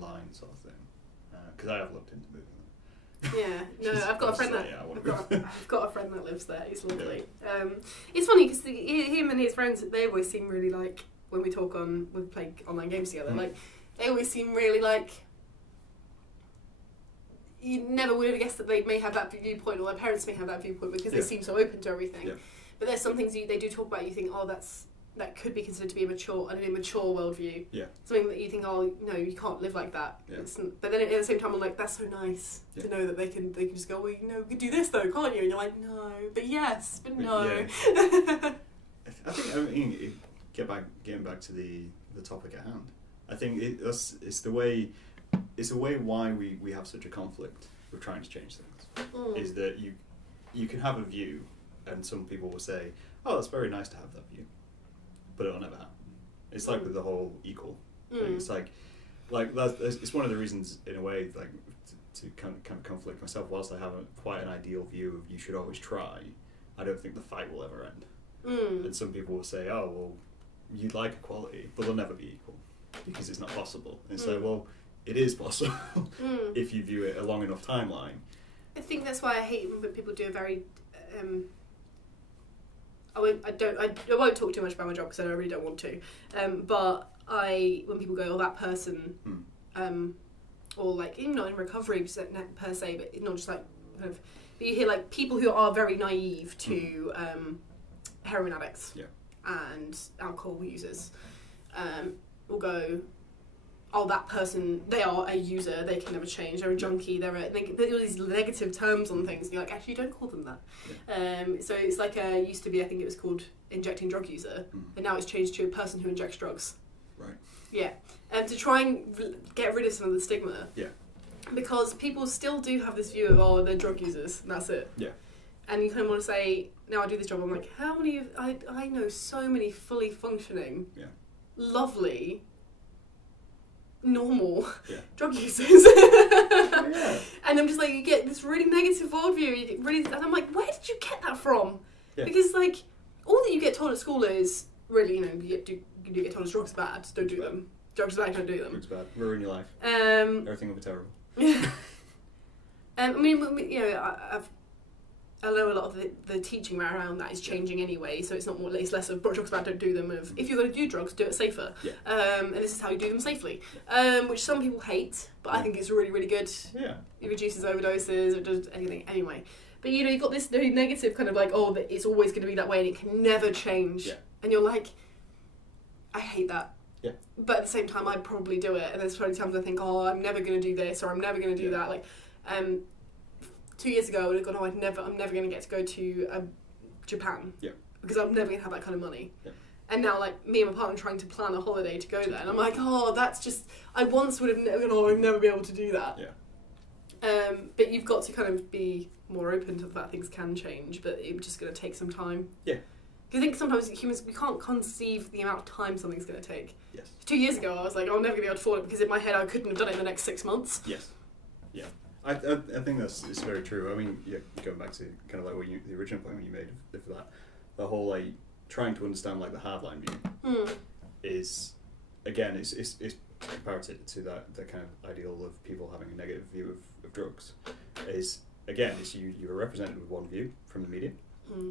line sort of thing. Because I have looked into moving them. Yeah, no, I've got a friend that yeah, I've got a friend that lives there. He's lovely. Yeah. It's funny because him and his friends, they always seem really like, when we play online games together, like they always seem really like, you never would have guessed that they may have that viewpoint, or their parents may have that viewpoint, because they seem so open to everything. Yeah. But there's some things they do talk about, you think, oh, that could be considered to be an immature worldview. Yeah. Something that you think, oh, no, you can't live like that. Yeah. But then at the same time, I'm like, that's so nice to know that they can just go, well, you can do this though, can't you? And you're like, no, but yes, but no. Yeah. I think, getting back to the topic at hand, I think it's the way why we have such a conflict with trying to change things. Is that you can have a view, and some people will say, oh, that's very nice to have that view, but it'll never happen. It's like with the whole equal thing. It's like it's one of the reasons, in a way, like to kind of conflict myself. Whilst I have quite an ideal view of you should always try, I don't think the fight will ever end. And some people will say, oh, well, you'd like equality, but they'll never be equal because it's not possible. And it's like, well, it is possible if you view it a long enough timeline. I think that's why I hate when people do a very... I won't talk too much about my job because I really don't want to. But when people go, oh, that person, or like, even not in recovery per se, but not just like kind of, but you hear like people who are very naive to heroin addicts and alcohol users will go, oh, that person, they are a user, they can never change, they're a junkie, they're all these negative terms on things, and you're like, actually, don't call them that. Yeah. So it's like, used to be, I think it was called injecting drug user, and now it's changed to a person who injects drugs. Right. Yeah. To try and get rid of some of the stigma. Yeah. Because people still do have this view of, oh, they're drug users, and that's it. Yeah. And you kind of want to say, now I do this job, I'm like, how many I know so many fully functioning, lovely, normal drug users. And I'm just like, you get this really negative worldview, and I'm like, where did you get that from? Because like, all that you get told at school is really, you do get told drugs are bad, don't do them. Drugs are bad, don't do them. Drugs are bad, ruin your life. Everything will be terrible. I mean, I know a lot of the teaching around that is changing anyway, so it's less of drugs bad, don't do them, of if you're going to do drugs, do it safer. Yeah. And this is how you do them safely, which some people hate, but I think it's really, really good. Yeah. It reduces overdoses, it does anything anyway. But you've got this very negative kind of like, oh, that it's always going to be that way and it can never change. Yeah. And you're like, I hate that. Yeah. But at the same time, I'd probably do it. And there's probably times I think, oh, I'm never going to do this, or I'm never going to do that. Like, 2 years ago, I would have gone, oh, I'm never going to get to go to Japan. Yeah. Because I'm never going to have that kind of money. Yeah. And now, like, me and my partner trying to plan a holiday to go there. And I'm like, oh, that's just... I once would have I'd never be able to do that. Yeah. But you've got to kind of be more open to that things can change, but it's just going to take some time. Yeah. Because I think sometimes humans, we can't conceive the amount of time something's going to take. Yes. 2 years ago, I was like, oh, I'm never going to be able to afford it, because in my head, I couldn't have done it in the next 6 months. Yes. Yeah. I think it's very true. I mean, going back to kind of like the original point you made for that, the whole like trying to understand like the hardline view is, again, it's comparative to that kind of ideal of people having a negative view of drugs. Is again, it's you are represented with one view from the media.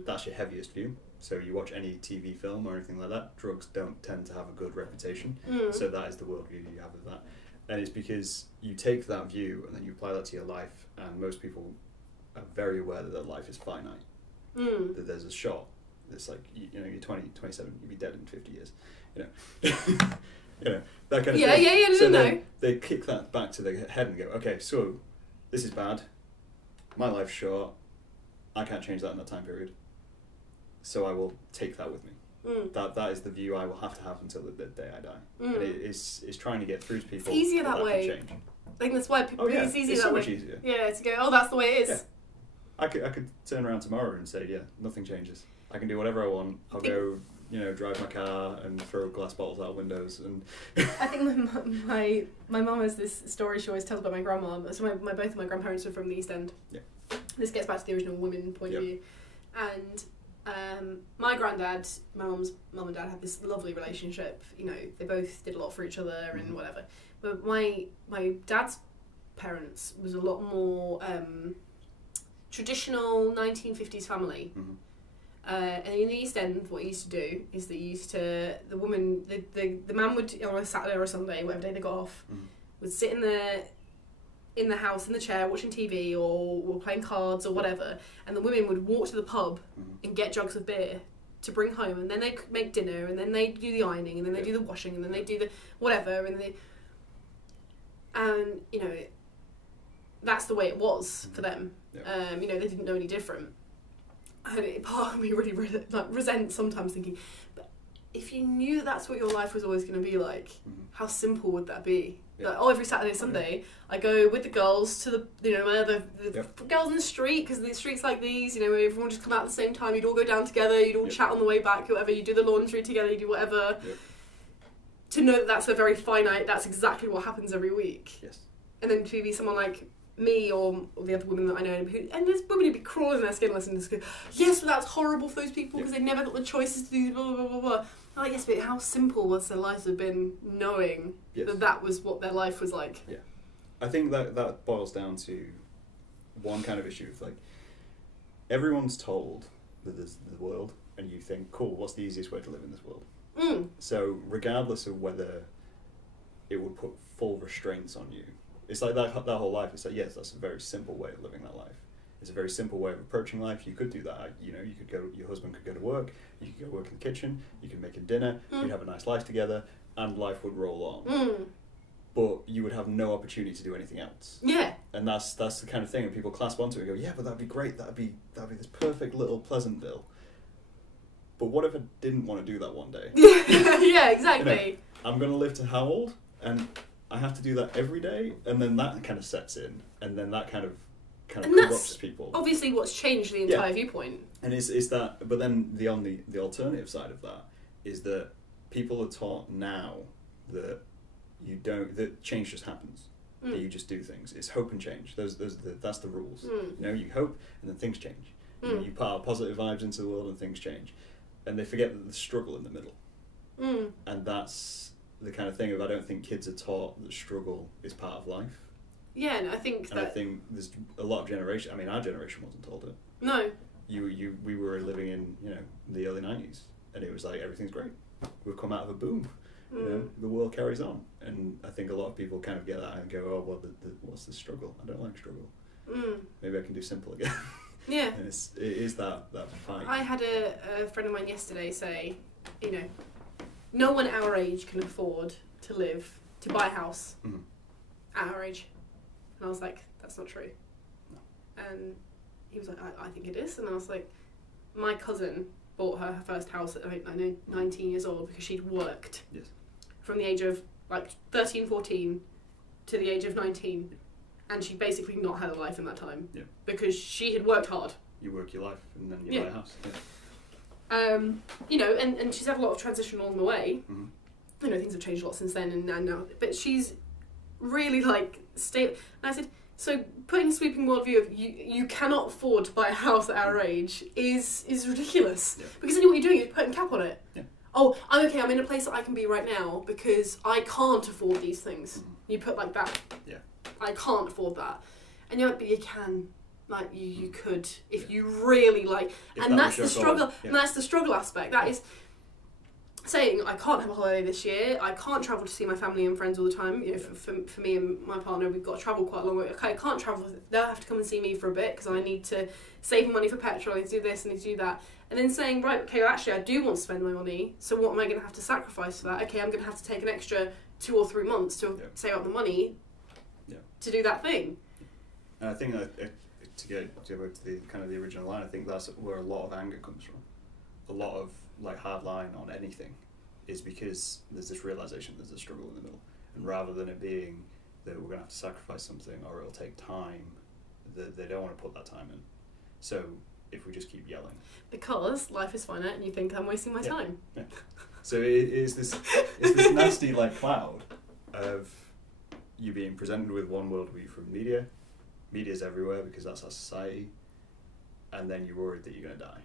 That's your heaviest view. So you watch any TV film or anything like that, drugs don't tend to have a good reputation. So that is the worldview you have of that. And it's because you take that view and then you apply that to your life, and most people are very aware that their life is finite. That there's a shot. It's like, you know, you're 20, 27, you'll be dead in 50 years. You know, you know, that kind of thing. Yeah, so no. They kick that back to their head and go, okay, so this is bad. My life's short. I can't change that in that time period. So I will take that with me. That is the view I will have to have until the day I die. And it's trying to get through to people. It's easier that way. Change. I think that's why people. It's easier it's that so way. much easier. Yeah, to go. Oh, that's the way it is. Yeah. I could turn around tomorrow and say, yeah, nothing changes. I can do whatever I want. I'll go, you know, drive my car and throw glass bottles out windows. And I think my mum has this story she always tells about my grandma. So both of my grandparents are from the East End. Yeah. This gets back to the original women point of view. And my granddad, my mum's mum and dad had this lovely relationship. You know, they both did a lot for each other and whatever. But my dad's parents was a lot more traditional 1950s family. And in the East End, what he used to do is they used to, the man would, on a Saturday or a Sunday, whatever day they got off, would sit in the house, in the chair, watching TV or playing cards or whatever, and the women would walk to the pub and get jugs of beer to bring home, and then they'd make dinner, and then they'd do the ironing, and then they'd do the washing, and then they'd do the whatever, and you know, that's the way it was for them. You know, they didn't know any different. And part of me really resents sometimes thinking, but if you knew that's what your life was always going to be like, how simple would that be? Like, every Saturday, Sunday, I go with the girls to the girls in the street, because the streets like these, you know, where everyone just come out at the same time, you'd all go down together, you'd all chat on the way back, whatever, you do the laundry together, you do whatever. To know that that's a very finite, that's exactly what happens every week. Yes. And then to be someone like me or the other women that I know, and there's women who'd be crawling their skin listening to this, go, yes, but that's horrible for those people because they never got the choices to do blah, blah, blah, blah. Oh, yes, but how simple must their lives have been knowing that was what their life was like? Yeah. I think that boils down to one kind of issue of, like, everyone's told that there's the world, and you think, cool, what's the easiest way to live in this world? So regardless of whether it would put full restraints on you, it's like that whole life. It's like, yes, that's a very simple way of living that life. It's a very simple way of approaching life. You could do that. You know, you could go. Your husband could go to work. You could go work in the kitchen. You could make a dinner. You'd have a nice life together, and life would roll on. But you would have no opportunity to do anything else. Yeah. And that's the kind of thing. And people clasp onto it and go, yeah, but that'd be great. That'd be this perfect little Pleasantville. But what if I didn't want to do that one day? Yeah, exactly. You know, I'm going to live to how old? And I have to do that every day, and then that kind of sets in, and then that kind of corrupts people. Obviously, what's changed the entire viewpoint. And it's that, but then the alternative side of that is that people are taught now that that change just happens. That you just do things. It's hope and change. That's the rules. You know, you hope, and then things change. You know, you put positive vibes into the world, and things change. And they forget that there's struggle in the middle. And that's the kind of thing of, I don't think kids are taught that struggle is part of life. Yeah, and I think there's a lot of generation. I mean, our generation wasn't told it. No. We were living in, you know, the early 90s, and it was like, everything's great. We've come out of a boom. You know, the world carries on. And I think a lot of people kind of get that and go, oh, well, what's the struggle? I don't like struggle. Maybe I can do simple again. Yeah. And it is that fight. I had a friend of mine yesterday say, you know, no one our age can afford to buy a house at our age. And I was like, that's not true. No. And he was like, I think it is. And I was like, my cousin bought her first house at, I know, 19 years old because she'd worked. Yes. From the age of, like, 13, 14 to the age of 19. And she basically not had a life in that time. Yeah. Because she had worked hard. You work your life and then you buy a house. Yeah. You know, and she's had a lot of transition along the way. You know, things have changed a lot since then and now. But she's really, like, stable. And I said, so putting a sweeping worldview of you cannot afford to buy a house at our age is ridiculous. Yeah. Because then what you're doing is putting a cap on it. Yeah. Oh, I'm okay, I'm in a place that I can be right now because I can't afford these things. You put like that. Yeah. I can't afford that. And you're like, but you can. Like, you could, if you really like, and that's the struggle, and that's the struggle aspect. That is, saying I can't have a holiday this year, I can't travel to see my family and friends all the time. You know, for me and my partner, we've got to travel quite a long way. Okay, I can't travel, they'll have to come and see me for a bit because I need to save money for petrol, I need to do this, I need to do that. And then saying, right, okay, well, actually I do want to spend my money, so what am I going to have to sacrifice for that? Okay, I'm going to have to take an extra 2 or 3 months to save up the money to do that thing. And I think that to go back to the kind of the original line, I think that's where a lot of anger comes from. A lot of like hard line on anything is because there's this realization there's a struggle in the middle, and rather than it being that we're going to have to sacrifice something or it'll take time, they don't want to put that time in. So if we just keep yelling, because life is finite and you think I'm wasting my time. Yeah. So it is this nasty like cloud of you being presented with one worldview from media. Media's everywhere because that's our society, and then you're worried that you're going to die.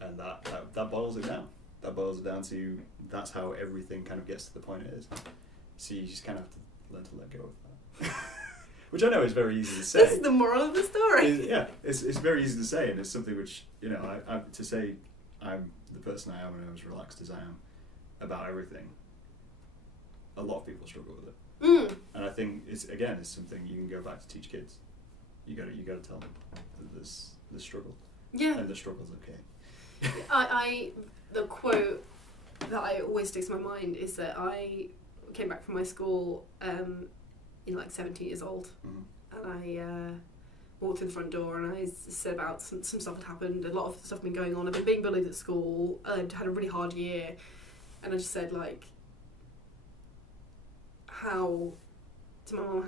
And that boils it down. That boils it down to that's how everything kind of gets to the point it is. So you just kind of have to learn to let go of that. Which I know is very easy to say. This is the moral of the story. It's very easy to say, and it's something which, you know, I to say I'm the person I am and I'm as relaxed as I am about everything. A lot of people struggle with it. And I think it's something you can go back to teach kids. You got to tell them that there's struggle. Yeah. And the struggle's okay. The quote that I always sticks in my mind is that I came back from my school in like 17 years old, and I walked through the front door and I said about some stuff had happened, a lot of stuff had been going on, I'd been being bullied at school, I'd had a really hard year, and I just said like how to my mum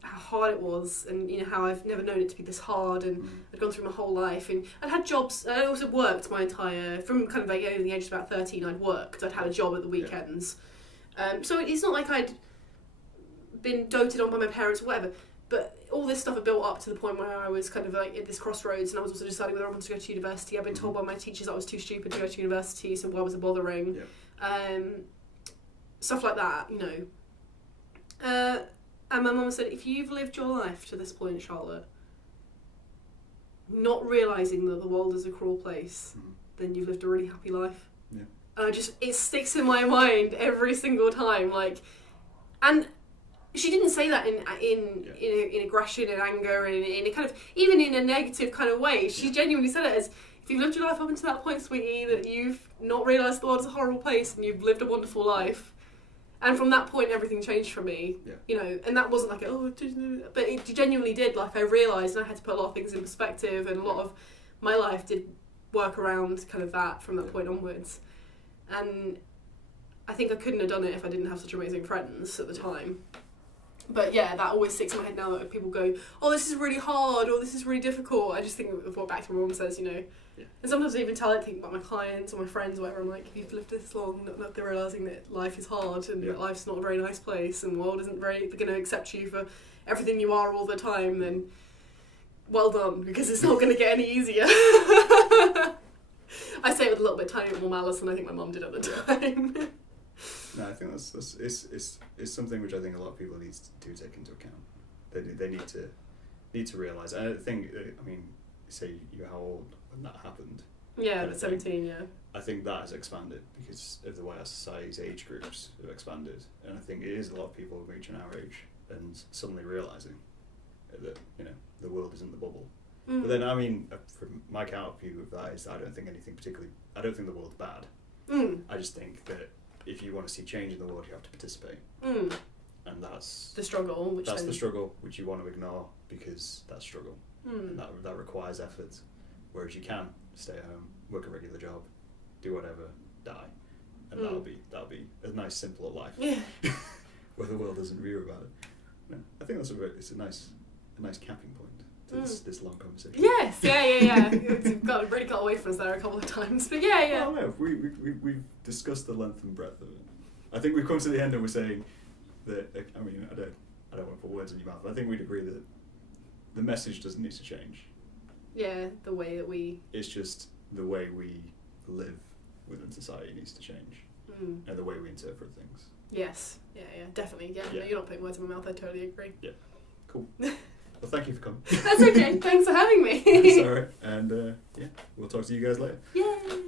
how hard it was, and you know how I've never known it to be this hard, and I'd gone through my whole life, and I'd had jobs. I also worked my entire from kind of like the age of about 13. I'd had a job at the weekends, so it's not like I'd been doted on by my parents or whatever. But all this stuff had built up to the point where I was kind of like at this crossroads, and I was also deciding whether I wanted to go to university. I'd been told by my teachers I was too stupid to go to university, so why was I bothering? Stuff like that, you know. And my mum said, if you've lived your life to this point, Charlotte, not realising that the world is a cruel place, then you've lived a really happy life. Yeah. And it sticks in my mind every single time, like, and she didn't say that in aggression and anger and in a kind of, even in a negative kind of way. She genuinely said it as, if you've lived your life up until that point, sweetie, that you've not realised the world is a horrible place and you've lived a wonderful life. And from that point, everything changed for me, you know, and that wasn't like, but it genuinely did. Like, I realised, and I had to put a lot of things in perspective, and a lot of my life did work around kind of that from that point onwards. And I think I couldn't have done it if I didn't have such amazing friends at the time. But yeah, that always sticks in my head now, that when people go, oh, this is really hard, or this is really difficult, I just think of what back to my mum says, you know. And sometimes I even tell it, think about my clients or my friends or whatever, I'm like, if you've lived this long, not they're realising that life is hard and that life's not a very nice place and the world isn't very going to accept you for everything you are all the time, then well done, because it's not going to get any easier. I say it with a little bit tiny bit more malice than I think my mum did at the time. No, I think it's something which I think a lot of people need to take into account. They need to realise. And I think, I mean, say you're how old when that happened? Yeah, at 17, I think that has expanded because of the way our society's age groups have expanded. And I think it is a lot of people reaching our age and suddenly realising that, you know, the world isn't the bubble. But then, I mean, from my counter view of that is I don't think the world's bad. I just think that if you want to see change in the world, you have to participate. And that's the struggle. The struggle which you want to ignore because that's struggle. And that requires effort. Whereas you can stay at home, work a regular job, do whatever, die. And that'll be a nice, simpler life. Yeah. Where the world doesn't rear about it. No, I think it's a nice capping point to this long conversation. Yes, yeah. We've really got away from us there a couple of times, but yeah. Well, no, we've discussed the length and breadth of it. I think we've come to the end and we're saying that, I mean, I don't want to put words in your mouth, but I think we'd agree that the message doesn't need to change. Yeah, the way that we... It's just the way we live within society needs to change. And the way we interpret things. Yes, yeah, definitely. Yeah. No, you're not putting words in my mouth, I totally agree. Yeah, cool. Well, thank you for coming. That's okay, thanks for having me. That's alright, and we'll talk to you guys later. Yay!